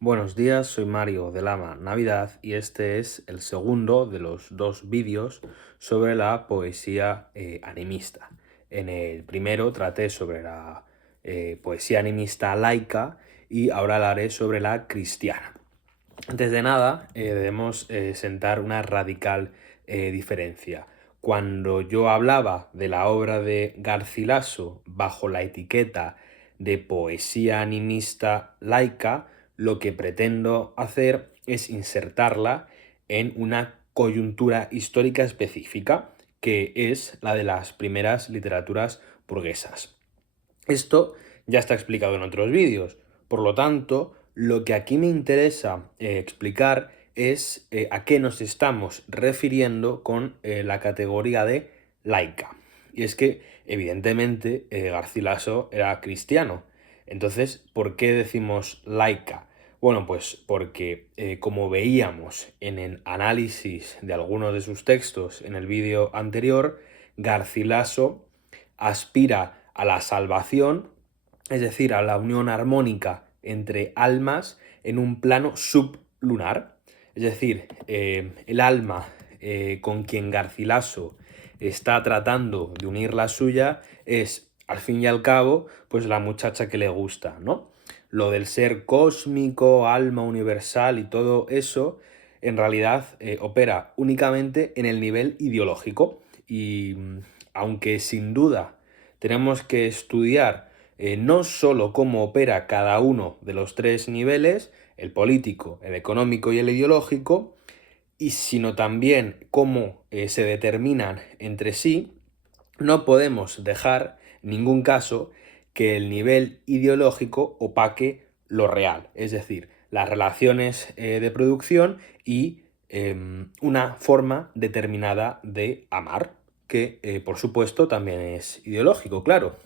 Buenos días, soy Mario de Lama Navidad y este es el segundo de los dos vídeos sobre la poesía animista. En el primero traté sobre la poesía animista laica y ahora hablaré sobre la cristiana. Antes de nada, debemos sentar una radical diferencia. Cuando yo hablaba de la obra de Garcilaso bajo la etiqueta de poesía animista laica, lo que pretendo hacer es insertarla en una coyuntura histórica específica, que es la de las primeras literaturas burguesas. Esto ya está explicado en otros vídeos, por lo tanto, lo que aquí me interesa explicar es a qué nos estamos refiriendo con la categoría de laica. Y es que, evidentemente, Garcilaso era cristiano. Entonces, ¿por qué decimos laica? Bueno, pues porque, como veíamos en el análisis de algunos de sus textos en el vídeo anterior, Garcilaso aspira a la salvación, es decir, a la unión armónica entre almas en un plano sublunar. Es decir, el alma con quien Garcilaso está tratando de unir la suya es, al fin y al cabo, pues la muchacha que le gusta, ¿no? Lo del ser cósmico, alma universal y todo eso, en realidad opera únicamente en el nivel ideológico. Y aunque sin duda tenemos que estudiar no solo cómo opera cada uno de los tres niveles, el político, el económico y el ideológico, sino también cómo se determinan entre sí, no podemos dejar en ningún caso que el nivel ideológico opaque lo real, es decir, las relaciones de producción y una forma determinada de amar, que por supuesto también es ideológico, claro.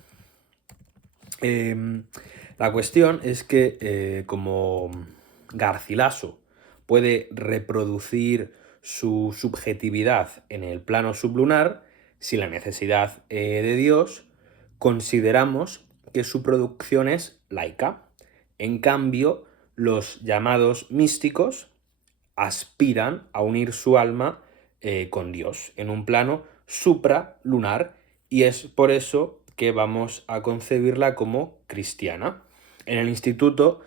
La cuestión es que como Garcilaso puede reproducir su subjetividad en el plano sublunar, sin la necesidad de Dios, consideramos que su producción es laica. En cambio, los llamados místicos aspiran a unir su alma con Dios en un plano supralunar, y es por eso que vamos a concebirla como cristiana. En el instituto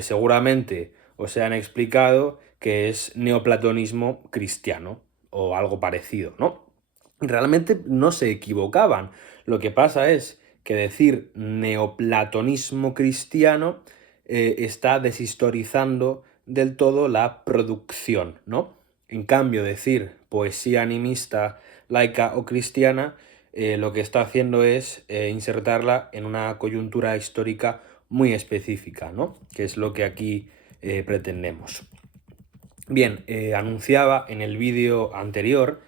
seguramente os han explicado que es neoplatonismo cristiano o algo parecido, ¿no? Y realmente no se equivocaban. Lo que pasa es que decir neoplatonismo cristiano está deshistorizando del todo la producción, ¿no? En cambio, decir poesía animista, laica o cristiana, lo que está haciendo es insertarla en una coyuntura histórica muy específica, ¿no? Que es lo que aquí pretendemos. Bien, anunciaba en el vídeo anterior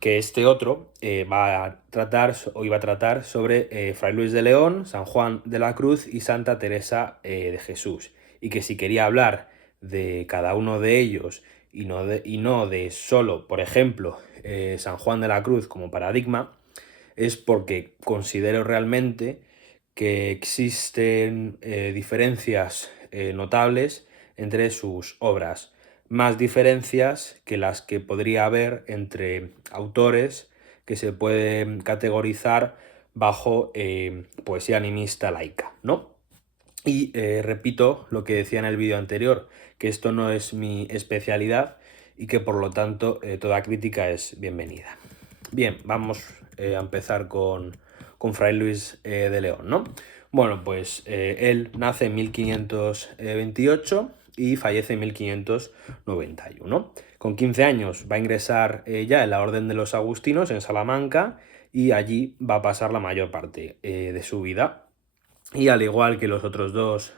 que este otro va a tratar o iba a tratar sobre Fray Luis de León, San Juan de la Cruz y Santa Teresa de Jesús. Y que si quería hablar de cada uno de ellos y no de solo, por ejemplo, San Juan de la Cruz como paradigma, es porque considero realmente que existen diferencias notables entre sus obras, más diferencias que las que podría haber entre autores que se pueden categorizar bajo poesía animista laica, ¿no? Y repito lo que decía en el vídeo anterior, que esto no es mi especialidad y que por lo tanto toda crítica es bienvenida. Bien, vamos a empezar con Fray Luis de León, ¿no? Bueno, pues él nace en 1528 y fallece en 1591. Con 15 años va a ingresar ya en la Orden de los Agustinos en Salamanca y allí va a pasar la mayor parte de su vida. Y al igual que los otros dos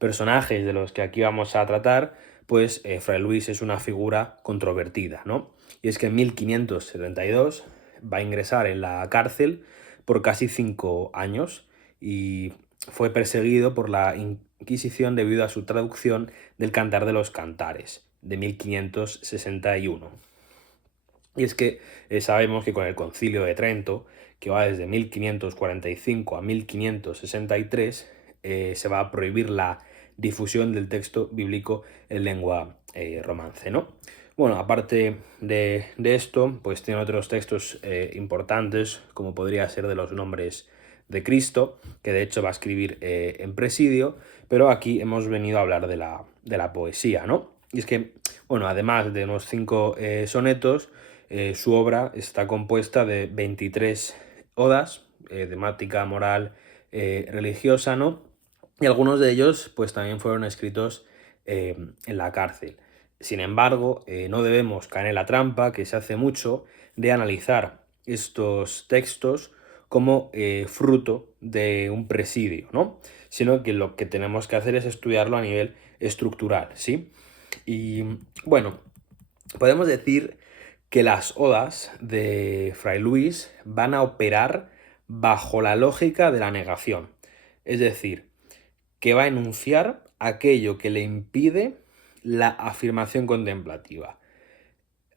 personajes de los que aquí vamos a tratar, pues Fray Luis es una figura controvertida, ¿no? Y es que en 1572 va a ingresar en la cárcel por casi 5 años y fue perseguido por la Inquisición debido a su traducción del Cantar de los Cantares de 1561. Y es que sabemos que con el Concilio de Trento, que va desde 1545 a 1563, se va a prohibir la difusión del texto bíblico en lengua romance, ¿no? Bueno, aparte de esto, pues tiene otros textos importantes, como podría ser de los nombres de Cristo, que de hecho va a escribir en Presidio, pero aquí hemos venido a hablar de la poesía, ¿no? Y es que, bueno, además de unos 5 sonetos, su obra está compuesta de 23 odas, temática moral, religiosa, ¿no? Y algunos de ellos, pues también fueron escritos en la cárcel. Sin embargo, no debemos caer en la trampa, que se hace mucho, de analizar estos textos como fruto de un presidio, ¿no? Sino que lo que tenemos que hacer es estudiarlo a nivel estructural, ¿sí? Y bueno, podemos decir que las odas de Fray Luis van a operar bajo la lógica de la negación. Es decir, que va a enunciar aquello que le impide la afirmación contemplativa.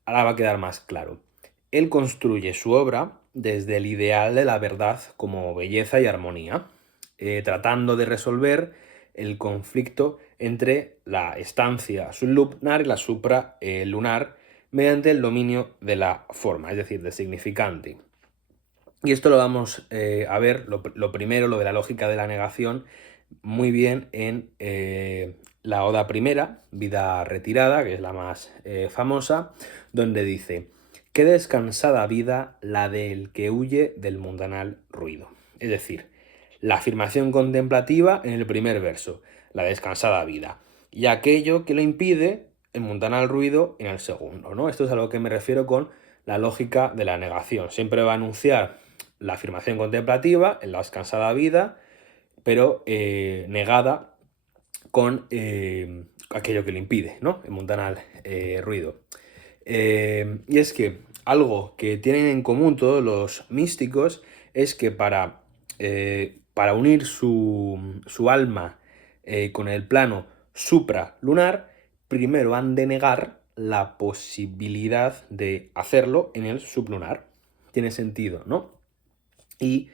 Ahora va a quedar más claro. Él construye su obra desde el ideal de la verdad como belleza y armonía, tratando de resolver el conflicto entre la estancia sublunar y la supralunar mediante el dominio de la forma, es decir, del significante. Y esto lo vamos a ver, lo primero, lo de la lógica de la negación, muy bien en la Oda Primera, Vida Retirada, que es la más famosa, donde dice: qué descansada vida la del que huye del mundanal ruido. Es decir, la afirmación contemplativa en el primer verso, la descansada vida, y aquello que lo impide, el mundanal ruido, en el segundo, ¿no? Esto es a lo que me refiero con la lógica de la negación. Siempre va a anunciar la afirmación contemplativa en la descansada vida, pero negada con aquello que le impide, ¿no? El mundanal ruido. Y es que algo que tienen en común todos los místicos es que para unir su alma con el plano supralunar, primero han de negar la posibilidad de hacerlo en el sublunar. Tiene sentido, ¿no? Y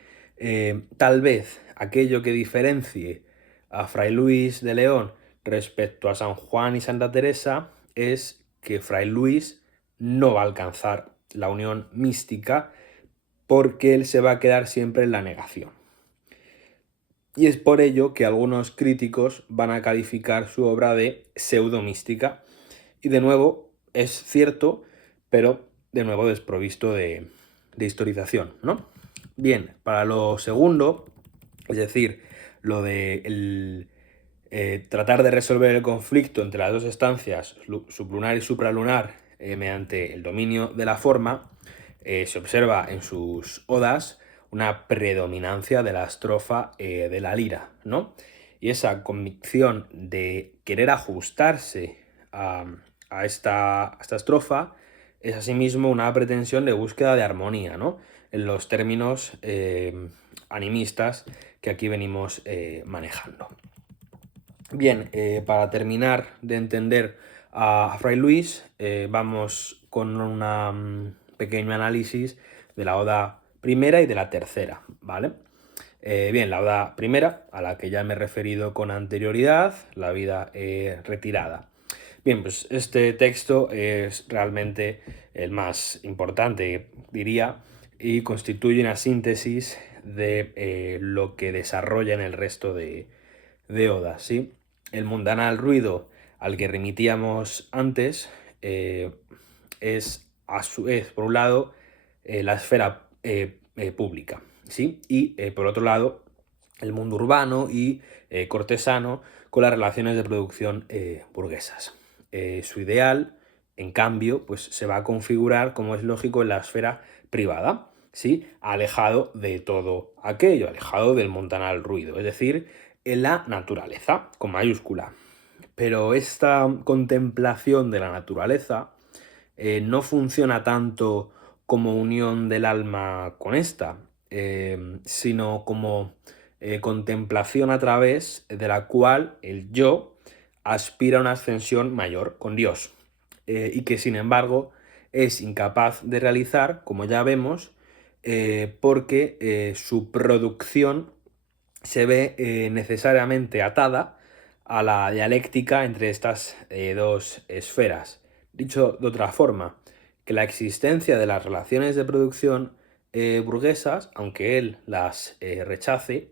tal vez aquello que diferencie a Fray Luis de León respecto a San Juan y Santa Teresa es que Fray Luis no va a alcanzar la unión mística porque él se va a quedar siempre en la negación. Y es por ello que algunos críticos van a calificar su obra de pseudomística. Y de nuevo, es cierto, pero de nuevo desprovisto de historización, ¿no? Bien, para lo segundo, es decir, lo de tratar de resolver el conflicto entre las dos estancias, sublunar y supralunar, mediante el dominio de la forma, se observa en sus odas una predominancia de la estrofa de la lira, ¿no? Y esa convicción de querer ajustarse a esta estrofa es asimismo una pretensión de búsqueda de armonía, ¿no? En los términos animistas que aquí venimos manejando. Bien, para terminar de entender a Fray Luis, vamos con un pequeño análisis de la Oda Primera y de la Tercera, ¿vale? Bien, la Oda Primera, a la que ya me he referido con anterioridad, la vida retirada. Bien, pues este texto es realmente el más importante, diría, y constituye una síntesis de lo que desarrolla en el resto de odas, ¿sí? El mundanal ruido al que remitíamos antes es, a su vez, por un lado, la esfera pública, ¿sí? Y por otro lado, el mundo urbano y cortesano con las relaciones de producción burguesas. Su ideal, en cambio, pues se va a configurar, como es lógico, en la esfera privada, ¿sí? Alejado de todo aquello, alejado del mundanal ruido, es decir, en la naturaleza, con mayúscula. Pero esta contemplación de la naturaleza no funciona tanto como unión del alma con esta, sino como contemplación a través de la cual el yo aspira a una ascensión mayor con Dios, y que sin embargo es incapaz de realizar, como ya vemos, porque su producción se ve necesariamente atada a la dialéctica entre estas dos esferas. Dicho de otra forma, que la existencia de las relaciones de producción burguesas, aunque él las rechace,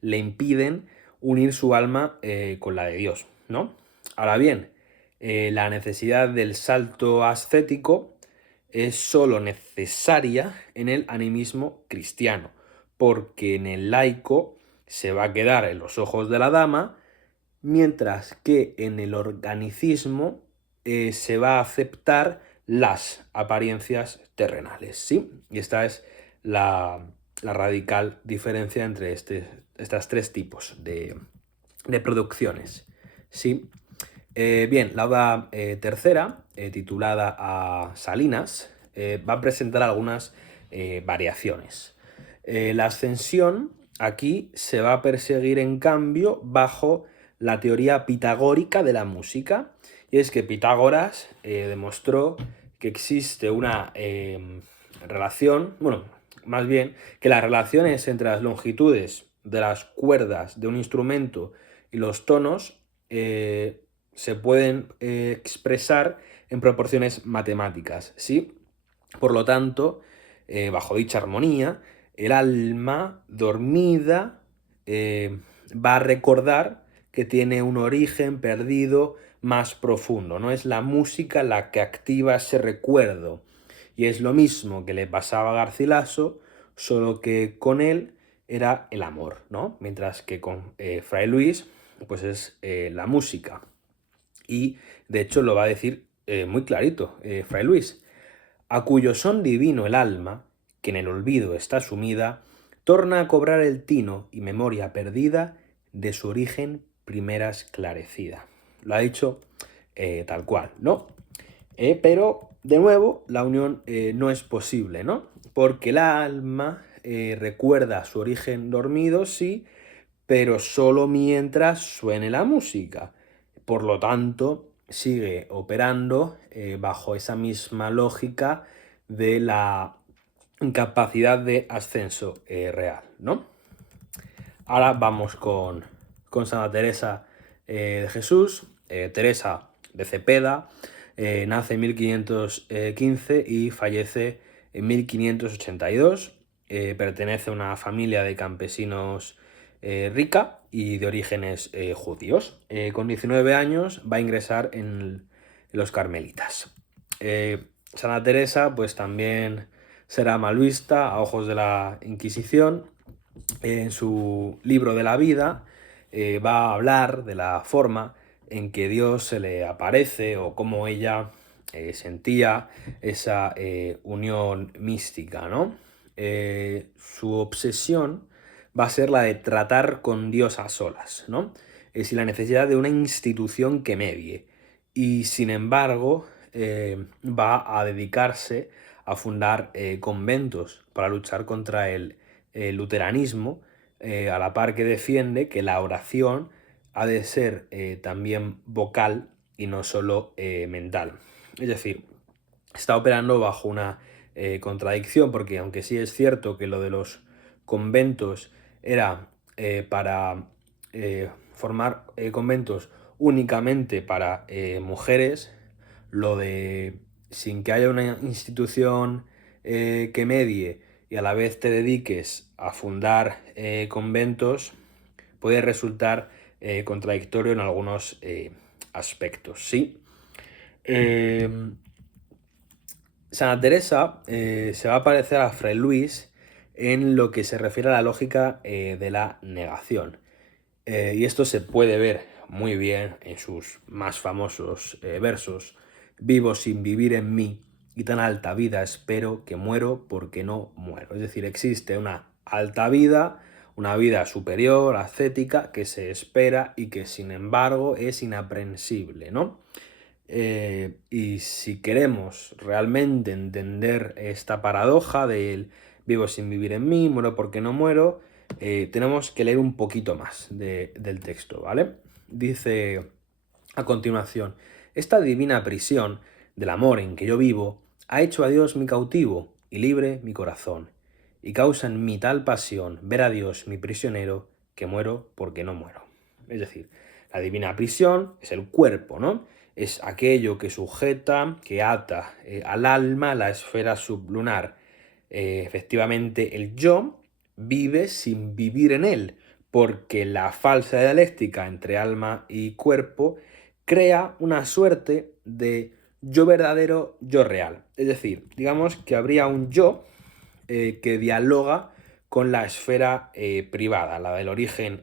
le impiden unir su alma con la de Dios, ¿no? Ahora bien, la necesidad del salto ascético es sólo necesaria en el animismo cristiano, porque en el laico se va a quedar en los ojos de la dama, mientras que en el organicismo se va a aceptar las apariencias terrenales, ¿sí? Y esta es la radical diferencia entre estas tres tipos de producciones, ¿sí? Bien, la obra tercera, titulada a Salinas, va a presentar algunas variaciones. La ascensión aquí se va a perseguir, en cambio, bajo la teoría pitagórica de la música, y es que Pitágoras demostró que existe una relación, bueno, más bien, que las relaciones entre las longitudes de las cuerdas de un instrumento y los tonos se pueden expresar en proporciones matemáticas, ¿sí? Por lo tanto, bajo dicha armonía, el alma dormida va a recordar que tiene un origen perdido más profundo, ¿no? Es la música la que activa ese recuerdo. Y es lo mismo que le pasaba a Garcilaso, solo que con él era el amor, ¿no? Mientras que con Fray Luis, pues es la música. Y de hecho lo va a decir muy clarito Fray Luis: a cuyo son divino el alma, que en el olvido está sumida, torna a cobrar el tino y memoria perdida de su origen primera esclarecida. Lo ha dicho tal cual, ¿no? Pero, de nuevo, la unión no es posible, ¿no? Porque el alma recuerda su origen dormido, sí, pero solo mientras suene la música. Por lo tanto, sigue operando bajo esa misma lógica de la incapacidad de ascenso real, ¿no? Ahora vamos con Santa Teresa de Jesús. Teresa de Cepeda nace en 1515 y fallece en 1582. Pertenece a una familia de campesinos rica y de orígenes judíos. Con 19 años va a ingresar en los carmelitas. Santa Teresa pues también será mal vista a ojos de la Inquisición. En su libro de la vida va a hablar de la forma en que Dios se le aparece o cómo ella sentía esa unión mística, ¿no? Su obsesión va a ser la de tratar con Dios a solas, ¿no? Es decir, la necesidad de una institución que medie. Y sin embargo, va a dedicarse a fundar conventos para luchar contra el luteranismo, a la par que defiende que la oración ha de ser también vocal y no solo mental. Es decir, está operando bajo una contradicción, porque aunque sí es cierto que lo de los conventos era para formar conventos únicamente para mujeres, lo de sin que haya una institución que medie y a la vez te dediques a fundar conventos puede resultar contradictorio en algunos aspectos, ¿sí? Santa Teresa se va a parecer a Fray Luis en lo que se refiere a la lógica de la negación. Y esto se puede ver muy bien en sus más famosos versos: vivo sin vivir en mí, y tan alta vida espero que muero porque no muero. Es decir, existe una alta vida, una vida superior, ascética, que se espera y que sin embargo es inaprensible, ¿no? Y si queremos realmente entender esta paradoja del vivo sin vivir en mí, muero porque no muero, tenemos que leer un poquito más del texto, ¿vale? Dice a continuación: esta divina prisión del amor en que yo vivo ha hecho a Dios mi cautivo y libre mi corazón, y causa en mí tal pasión ver a Dios mi prisionero que muero porque no muero. Es decir, La divina prisión es el cuerpo, ¿no? Es aquello que sujeta, que ata al alma la esfera sublunar. Efectivamente, el yo vive sin vivir en él, porque la falsa dialéctica entre alma y cuerpo crea una suerte de yo verdadero, yo real. Es decir, digamos que habría un yo que dialoga con la esfera privada, la del origen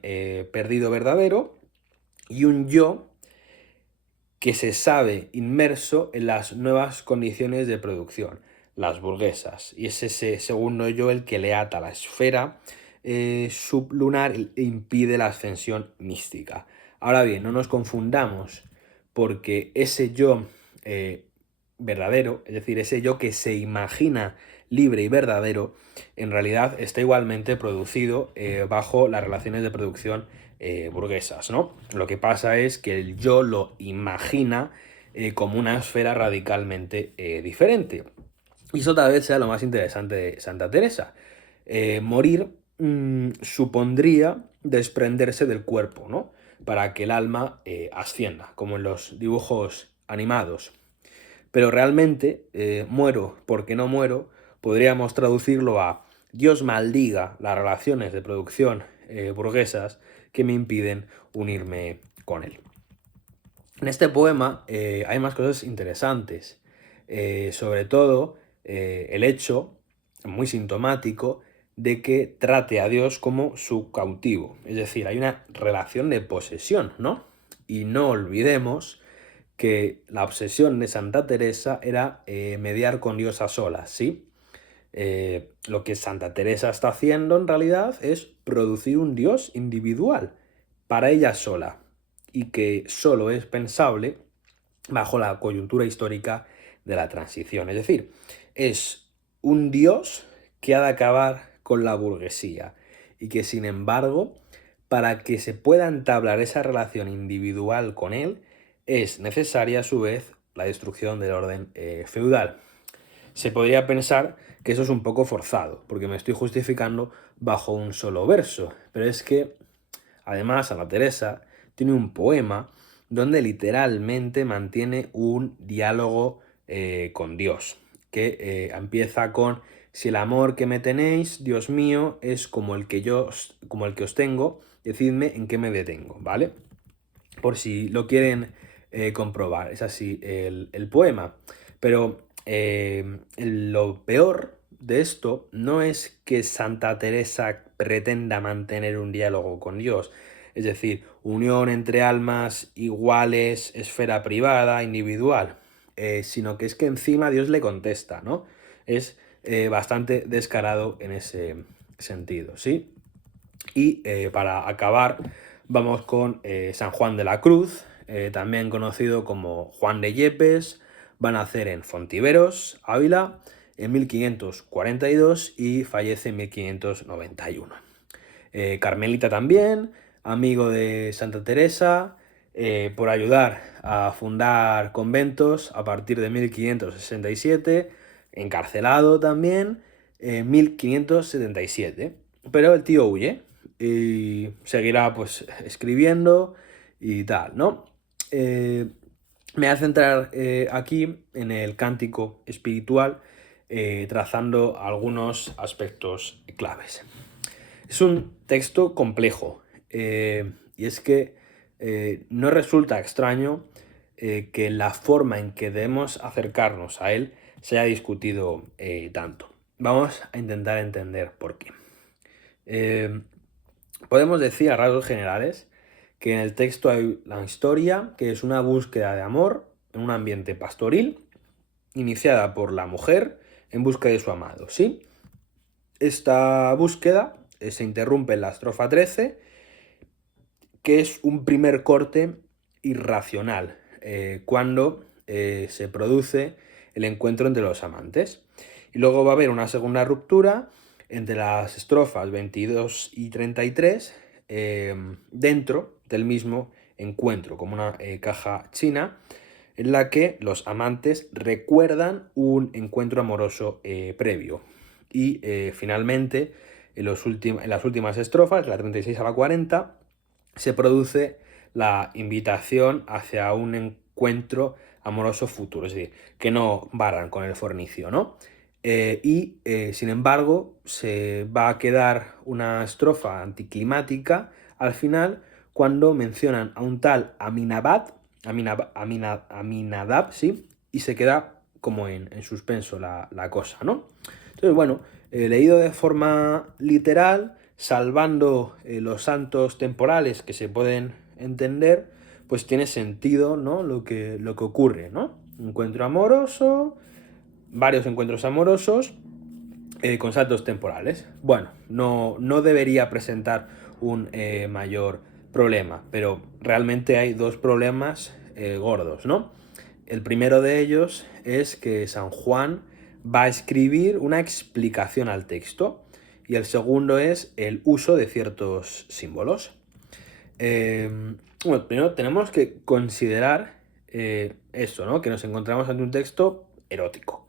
perdido verdadero, y un yo que se sabe inmerso en las nuevas condiciones de producción, las burguesas. Y es ese segundo yo el que le ata la esfera sublunar e impide la ascensión mística. Ahora bien, no nos confundamos, porque ese yo verdadero, es decir, ese yo que se imagina libre y verdadero, en realidad está igualmente producido bajo las relaciones de producción burguesas, ¿no? Lo que pasa es que el yo lo imagina como una esfera radicalmente diferente. Y eso tal vez sea lo más interesante de Santa Teresa. Morir supondría desprenderse del cuerpo, ¿no? Para que el alma ascienda, como en los dibujos animados. Pero realmente muero porque no muero, podríamos traducirlo a Dios maldiga las relaciones de producción burguesas que me impiden unirme con él. En este poema hay más cosas interesantes, sobre todo el hecho, muy sintomático, de que trate a Dios como su cautivo. Es decir, hay una relación de posesión, ¿no? Y no olvidemos que la obsesión de Santa Teresa era mediar con Dios a solas, ¿sí? Lo que Santa Teresa está haciendo en realidad es producir un Dios individual para ella sola y que solo es pensable bajo la coyuntura histórica de la transición. Es decir, es un Dios que ha de acabar con la burguesía y que sin embargo, para que se pueda entablar esa relación individual con él, es necesaria a su vez la destrucción del orden feudal. Se podría pensar que eso es un poco forzado, porque me estoy justificando bajo un solo verso, pero es que además Santa Teresa tiene un poema donde literalmente mantiene un diálogo con Dios, que empieza con: si el amor que me tenéis, Dios mío, es como el que os tengo, decidme en qué me detengo, ¿vale? Por si lo quieren comprobar, es así el poema. Pero lo peor de esto no es que Santa Teresa pretenda mantener un diálogo con Dios, es decir, unión entre almas iguales, esfera privada, individual, sino que es que encima Dios le contesta, ¿no? Es bastante descarado en ese sentido, ¿sí? Y para acabar, vamos con San Juan de la Cruz, también conocido como Juan de Yepes. Va a nacer en Fontiveros, Ávila, en 1542 y fallece en 1591. Carmelita también, amigo de Santa Teresa, por ayudar a fundar conventos a partir de 1567, encarcelado también en 1577. Pero el tío huye y seguirá pues escribiendo y tal, ¿no? Me voy a centrar aquí en el cántico espiritual, trazando algunos aspectos claves. Es un texto complejo y es que no resulta extraño que la forma en que debemos acercarnos a él se haya discutido tanto. Vamos a intentar entender por qué. Podemos decir a rasgos generales que en el texto hay la historia, que es una búsqueda de amor en un ambiente pastoril, iniciada por la mujer en busca de su amado, ¿sí? Esta búsqueda se interrumpe en la estrofa 13, que es un primer corte irracional, cuando se produce el encuentro entre los amantes. Y luego va a haber una segunda ruptura entre las estrofas 22 y 33, dentro del mismo encuentro, como una caja china, en la que los amantes recuerdan un encuentro amoroso previo. Y finalmente, en las últimas estrofas, de la 36 a la 40, se produce la invitación hacia un encuentro amoroso futuro, es decir, que no barran con el fornicio, ¿no? Sin embargo, se va a quedar una estrofa anticlimática al final cuando mencionan a un tal Aminadab, ¿sí? Y se queda como en suspenso la cosa, ¿no? Entonces, bueno, leído de forma literal, salvando los santos temporales que se pueden entender, pues tiene sentido, ¿no? Lo que ocurre, ¿no? Encuentro amoroso, varios encuentros amorosos con saltos temporales. Bueno, no debería presentar un mayor problema, pero realmente hay dos problemas gordos, ¿no? El primero de ellos es que San Juan va a escribir una explicación al texto y el segundo es el uso de ciertos símbolos. Bueno, primero tenemos que considerar esto, ¿no? Que nos encontramos ante un texto erótico.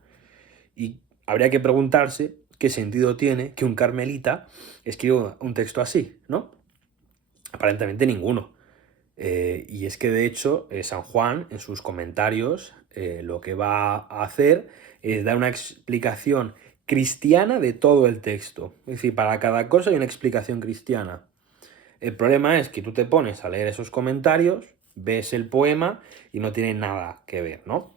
Y habría que preguntarse qué sentido tiene que un carmelita escriba un texto así, ¿no? Aparentemente ninguno. Y es que de hecho San Juan en sus comentarios lo que va a hacer es dar una explicación cristiana de todo el texto. Es decir, para cada cosa hay una explicación cristiana. El problema es que tú te pones a leer esos comentarios, ves el poema y no tiene nada que ver, ¿no?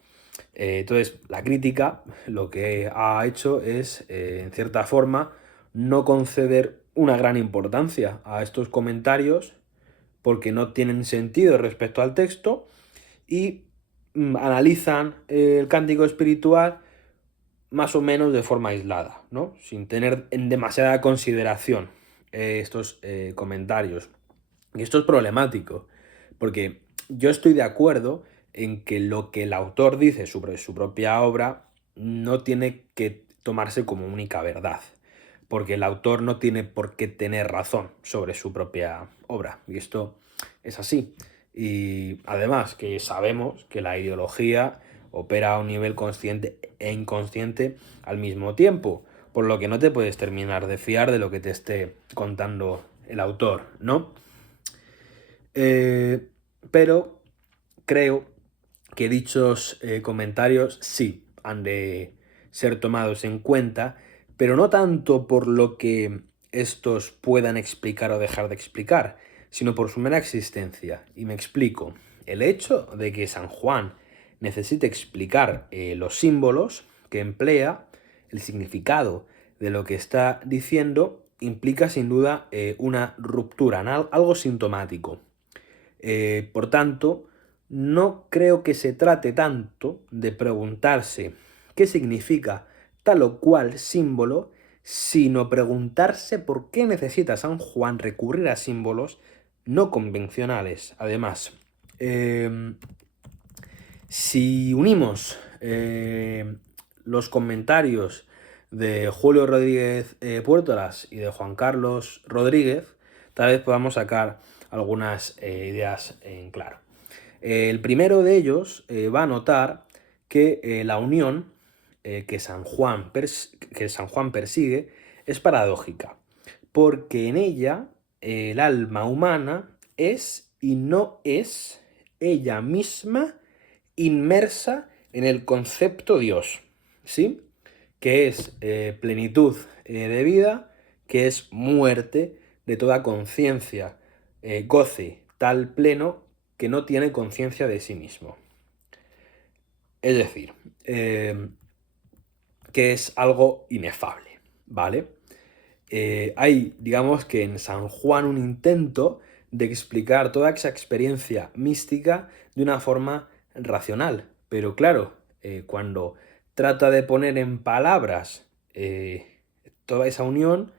Entonces, la crítica lo que ha hecho es, en cierta forma, no conceder una gran importancia a estos comentarios porque no tienen sentido respecto al texto y analizan el cántico espiritual más o menos de forma aislada, ¿no? Sin tener en demasiada consideración estos comentarios. Y esto es problemático, porque yo estoy de acuerdo en que lo que el autor dice sobre su propia obra no tiene que tomarse como única verdad, porque el autor no tiene por qué tener razón sobre su propia obra, y esto es así. Y además que sabemos que la ideología opera a un nivel consciente e inconsciente al mismo tiempo, por lo que no te puedes terminar de fiar de lo que te esté contando el autor, ¿no? Pero creo que dichos comentarios sí han de ser tomados en cuenta, pero no tanto por lo que estos puedan explicar o dejar de explicar, sino por su mera existencia. Y me explico. El hecho de que San Juan necesite explicar los símbolos que emplea, el significado de lo que está diciendo, implica sin duda una ruptura, algo sintomático. Por tanto, no creo que se trate tanto de preguntarse qué significa tal o cual símbolo, sino preguntarse por qué necesita San Juan recurrir a símbolos no convencionales. Además, si unimos los comentarios de Julio Rodríguez Puertolas y de Juan Carlos Rodríguez, tal vez podamos sacar algunas ideas en claro. El primero de ellos va a notar que la unión que San Juan persigue es paradójica, porque en ella el alma humana es y no es ella misma inmersa en el concepto Dios, ¿sí? Que es plenitud de vida, que es muerte de toda conciencia, goce tal pleno que no tiene conciencia de sí mismo. Es decir, que es algo inefable, ¿vale? Hay, digamos que en San Juan un intento de explicar toda esa experiencia mística de una forma racional, pero claro, cuando trata de poner en palabras toda esa unión,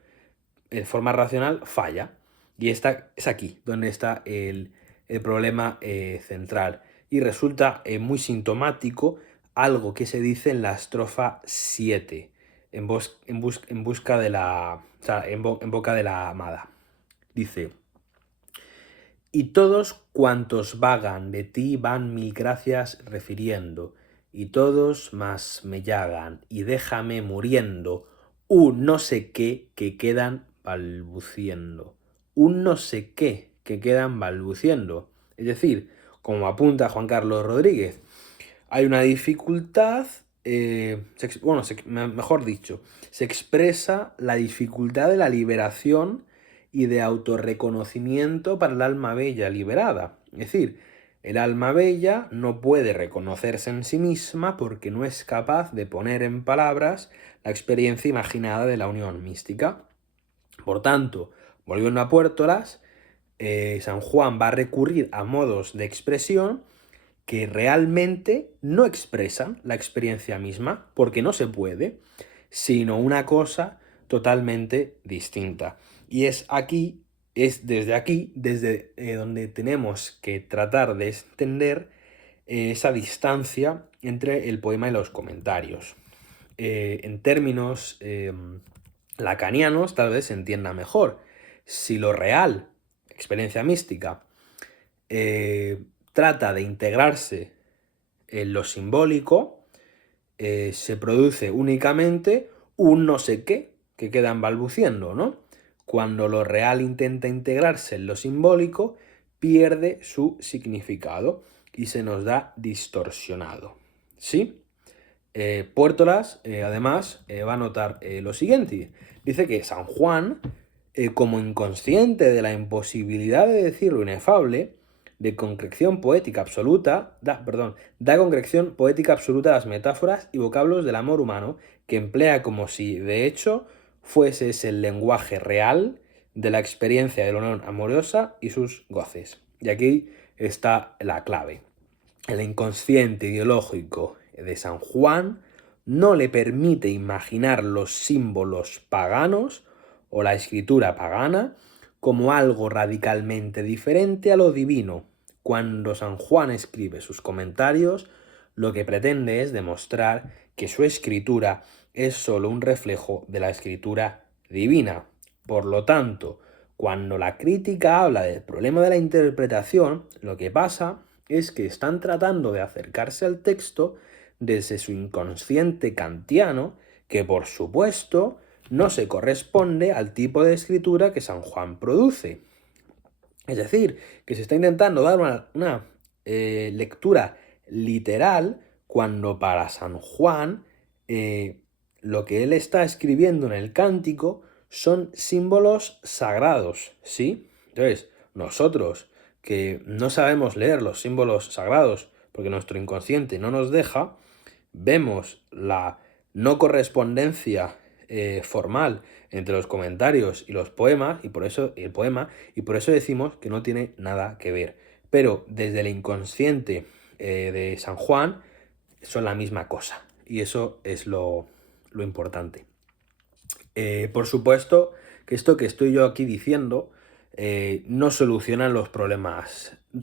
de forma racional falla. Y es aquí donde está el problema central. Y resulta muy sintomático algo que se dice en la estrofa 7, en busca de la. O sea, en boca de la amada. Dice: y todos cuantos vagan de ti van mil gracias refiriendo, y todos más me llagan, y déjame muriendo, un no sé qué que quedan balbuciendo. Un no sé qué que quedan balbuciendo. Es decir, como apunta Juan Carlos Rodríguez, hay una dificultad, mejor dicho, se expresa la dificultad de la liberación y de autorreconocimiento para el alma bella liberada. Es decir, el alma bella no puede reconocerse en sí misma porque no es capaz de poner en palabras la experiencia imaginada de la unión mística. Por tanto, volviendo a Puertolas, San Juan va a recurrir a modos de expresión que realmente no expresan la experiencia misma, porque no se puede, sino una cosa totalmente distinta. Y es desde aquí, donde tenemos que tratar de extender esa distancia entre el poema y los comentarios. En términos lacanianos, tal vez se entienda mejor. Si lo real, experiencia mística, trata de integrarse en lo simbólico, se produce únicamente un no sé qué que quedan balbuciendo, ¿no? Cuando lo real intenta integrarse en lo simbólico, pierde su significado y se nos da distorsionado, ¿sí? Puertolas, además, va a notar lo siguiente. Dice que San Juan, como inconsciente de la imposibilidad de decir lo inefable, de concreción poética absoluta, da concreción poética absoluta a las metáforas y vocablos del amor humano, que emplea como si, de hecho, fuese ese el lenguaje real de la experiencia de la unión amorosa y sus goces. Y aquí está la clave. El inconsciente ideológico de San Juan no le permite imaginar los símbolos paganos o la escritura pagana como algo radicalmente diferente a lo divino. Cuando San Juan escribe sus comentarios, lo que pretende es demostrar que su escritura es solo un reflejo de la escritura divina. Por lo tanto, cuando la crítica habla del problema de la interpretación, lo que pasa es que están tratando de acercarse al texto desde su inconsciente kantiano, que por supuesto no se corresponde al tipo de escritura que San Juan produce. Es decir, que se está intentando dar una lectura literal cuando para San Juan lo que él está escribiendo en el cántico son símbolos sagrados, ¿sí? Entonces, nosotros que no sabemos leer los símbolos sagrados porque nuestro inconsciente no nos deja, vemos la no correspondencia formal entre los comentarios y los poemas, y por eso decimos que no tiene nada que ver. Pero desde el inconsciente de San Juan son la misma cosa, y eso es lo importante. Por supuesto que esto que estoy yo aquí diciendo no soluciona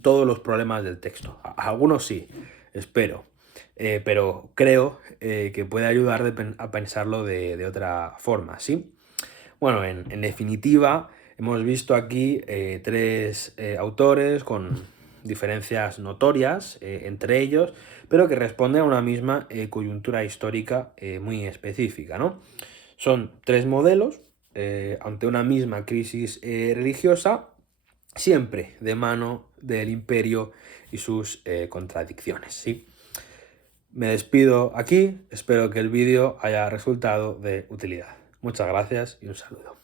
todos los problemas del texto. Algunos sí, espero. Pero creo que puede ayudar a pensarlo de otra forma, ¿sí? Bueno, en definitiva, hemos visto aquí tres autores con diferencias notorias entre ellos, pero que responden a una misma coyuntura histórica muy específica, ¿no? Son tres modelos ante una misma crisis religiosa, siempre de mano del imperio y sus contradicciones, ¿sí? Me despido aquí, espero que el vídeo haya resultado de utilidad. Muchas gracias y un saludo.